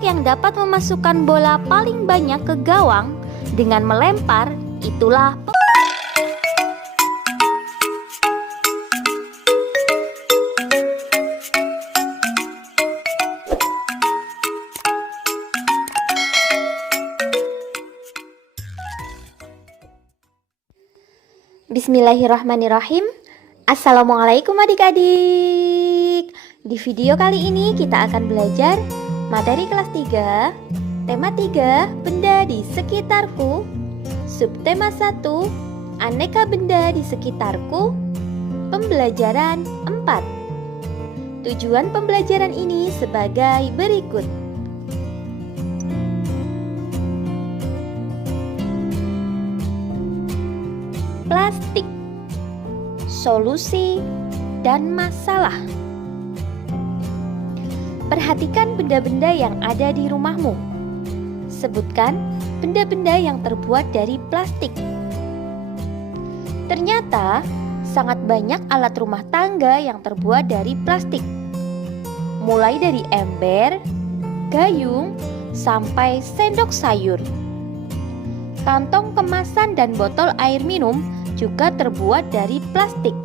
Yang dapat memasukkan bola paling banyak ke gawang dengan melempar itulah Bismillahirrahmanirrahim. Assalamualaikum adik-adik. Di video kali ini kita akan belajar materi kelas 3, tema 3, benda di sekitarku, subtema 1, aneka benda di sekitarku, pembelajaran 4. Tujuan pembelajaran ini sebagai berikut. Plastik, solusi dan masalah. Perhatikan benda-benda yang ada di rumahmu. Sebutkan benda-benda yang terbuat dari plastik. Ternyata sangat banyak alat rumah tangga yang terbuat dari plastik. Mulai dari ember, gayung, sampai sendok sayur. Kantong kemasan dan botol air minum juga terbuat dari plastik.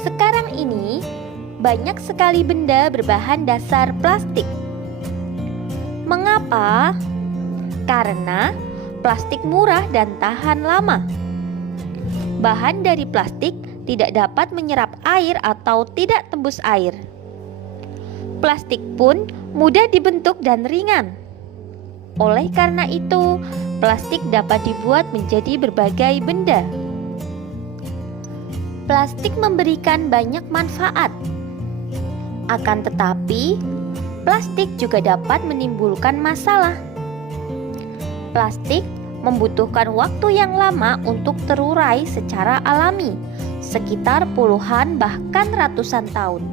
Sekarang ini banyak sekali benda berbahan dasar plastik. Mengapa? Karena plastik murah dan tahan lama. Bahan dari plastik tidak dapat menyerap air atau tidak tembus air. Plastik pun mudah dibentuk dan ringan. Oleh karena itu, plastik dapat dibuat menjadi berbagai benda. Plastik memberikan banyak manfaat. Akan tetapi, plastik juga dapat menimbulkan masalah. Plastik membutuhkan waktu yang lama untuk terurai secara alami, sekitar puluhan bahkan ratusan tahun.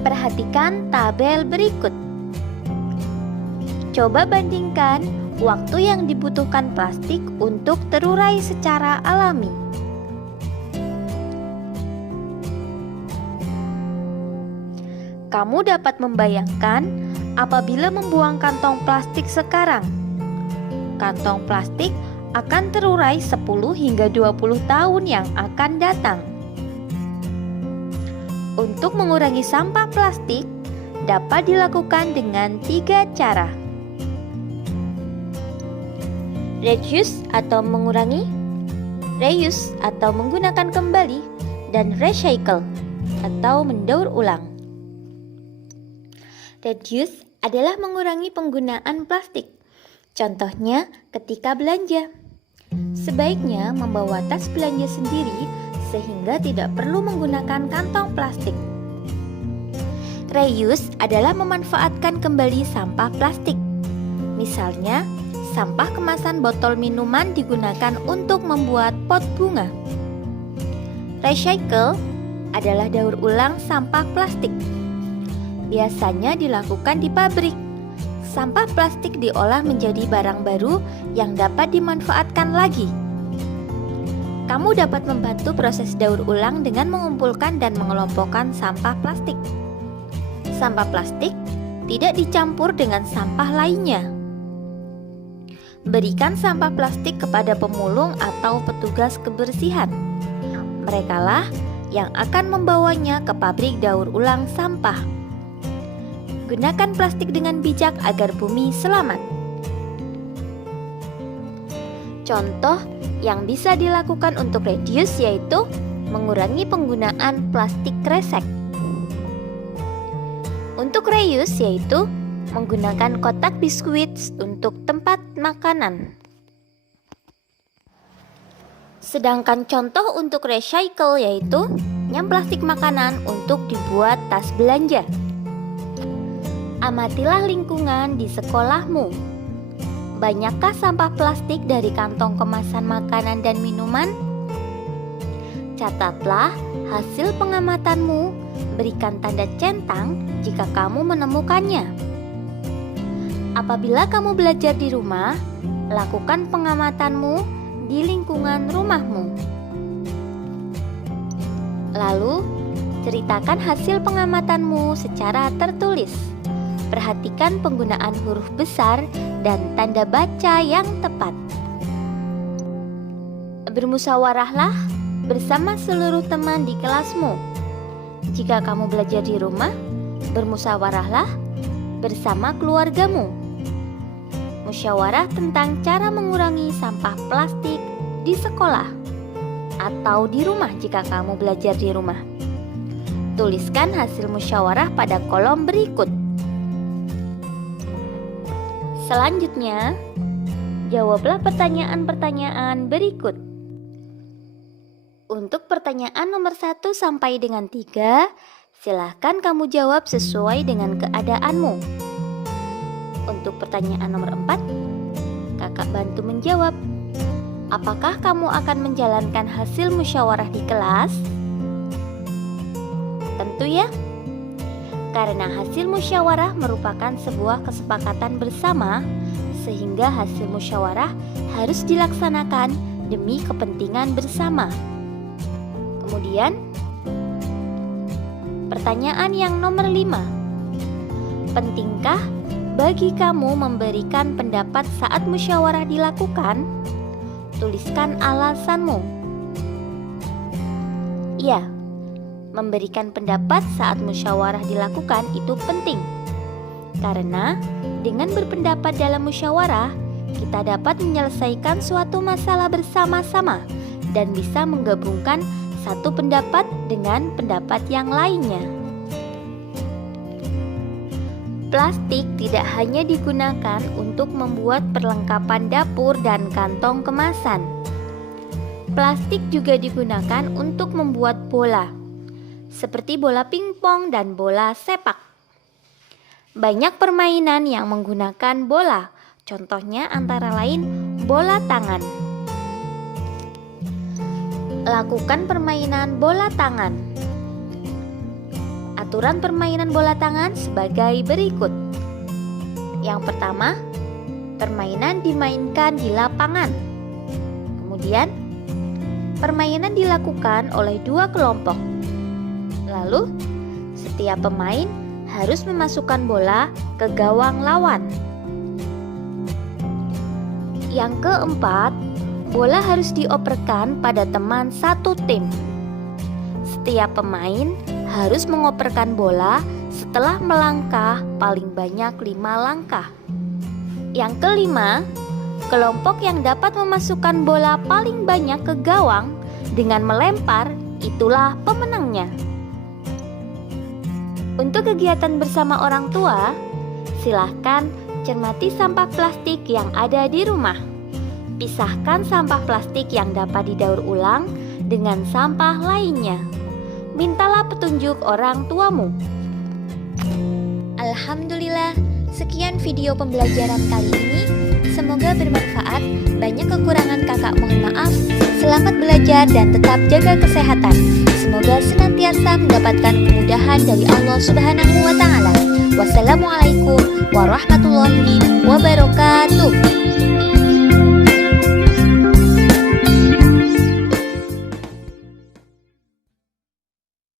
Perhatikan tabel berikut. Coba bandingkan waktu yang dibutuhkan plastik untuk terurai secara alami. Kamu dapat membayangkan apabila membuang kantong plastik sekarang. Kantong plastik akan terurai 10 hingga 20 tahun yang akan datang. Untuk mengurangi sampah plastik dapat dilakukan dengan 3 cara. Reduce atau mengurangi, reuse atau menggunakan kembali, dan recycle atau mendaur ulang. Reduce adalah mengurangi penggunaan plastik. Contohnya ketika belanja. Sebaiknya membawa tas belanja sendiri sehingga tidak perlu menggunakan kantong plastik. Reuse adalah memanfaatkan kembali sampah plastik. Misalnya, sampah kemasan botol minuman digunakan untuk membuat pot bunga. Recycle adalah daur ulang sampah plastik. Biasanya dilakukan di pabrik. Sampah plastik diolah menjadi barang baru yang dapat dimanfaatkan lagi. Kamu dapat membantu proses daur ulang dengan mengumpulkan dan mengelompokkan sampah plastik. Sampah plastik tidak dicampur dengan sampah lainnya. Berikan sampah plastik kepada pemulung atau petugas kebersihan. Merekalah yang akan membawanya ke pabrik daur ulang sampah. Gunakan plastik dengan bijak agar bumi selamat. Contoh yang bisa dilakukan untuk reduce yaitu mengurangi penggunaan plastik kresek. Untuk reuse yaitu menggunakan kotak biskuit untuk tempat makanan. Sedangkan contoh untuk recycle yaitu nyam plastik makanan untuk dibuat tas belanja. Amatilah lingkungan di sekolahmu. Banyakkah sampah plastik dari kantong kemasan makanan dan minuman? Catatlah hasil pengamatanmu, berikan tanda centang jika kamu menemukannya. Apabila kamu belajar di rumah, lakukan pengamatanmu di lingkungan rumahmu. Lalu, Ceritakan hasil pengamatanmu secara tertulis. Perhatikan penggunaan huruf besar dan tanda baca yang tepat. Bermusyawarahlah bersama seluruh teman di kelasmu. Jika kamu belajar di rumah, bermusyawarahlah bersama keluargamu. Musyawarah tentang cara mengurangi sampah plastik di sekolah atau di rumah jika kamu belajar di rumah. Tuliskan hasil musyawarah pada kolom berikut. Selanjutnya, jawablah pertanyaan-pertanyaan berikut. Untuk pertanyaan nomor 1 sampai dengan 3, silahkan kamu jawab sesuai dengan keadaanmu. Untuk pertanyaan nomor 4, kakak bantu menjawab. Apakah kamu akan menjalankan hasil musyawarah di kelas? Tentu ya, karena hasil musyawarah merupakan sebuah kesepakatan bersama, sehingga hasil musyawarah harus dilaksanakan demi kepentingan bersama. Kemudian, pertanyaan yang nomor 5. Pentingkah bagi kamu memberikan pendapat saat musyawarah dilakukan? Tuliskan alasanmu. Ya, memberikan pendapat saat musyawarah dilakukan itu penting. Karena dengan berpendapat dalam musyawarah, kita dapat menyelesaikan suatu masalah bersama-sama dan bisa menggabungkan satu pendapat dengan pendapat yang lainnya. Plastik tidak hanya digunakan untuk membuat perlengkapan dapur dan kantong kemasan. Plastik juga digunakan untuk membuat bola, seperti bola pingpong dan bola sepak. Banyak permainan yang menggunakan bola, contohnya antara lain bola tangan. Lakukan permainan bola tangan. Aturan permainan bola tangan sebagai berikut. Yang pertama, permainan dimainkan di lapangan. Kemudian, permainan dilakukan oleh 2 kelompok. Lalu, setiap pemain harus memasukkan bola ke gawang lawan. Yang keempat, bola harus dioperkan pada teman satu tim. Setiap pemain harus mengoperkan bola setelah melangkah paling banyak 5 langkah. Yang kelima, kelompok yang dapat memasukkan bola paling banyak ke gawang dengan melempar, itulah pemenangnya. Untuk kegiatan bersama orang tua, silahkan cermati sampah plastik yang ada di rumah. Pisahkan sampah plastik yang dapat didaur ulang dengan sampah lainnya. Mintalah petunjuk orang tuamu. Alhamdulillah, sekian video pembelajaran kali ini. Semoga bermanfaat. Banyak kekurangan kakak mohon maaf. Selamat belajar dan tetap jaga kesehatan. Semoga senantiasa mendapatkan kemudahan dari Allah Subhanahu wa Ta'ala. Wassalamualaikum warahmatullahi wabarakatuh.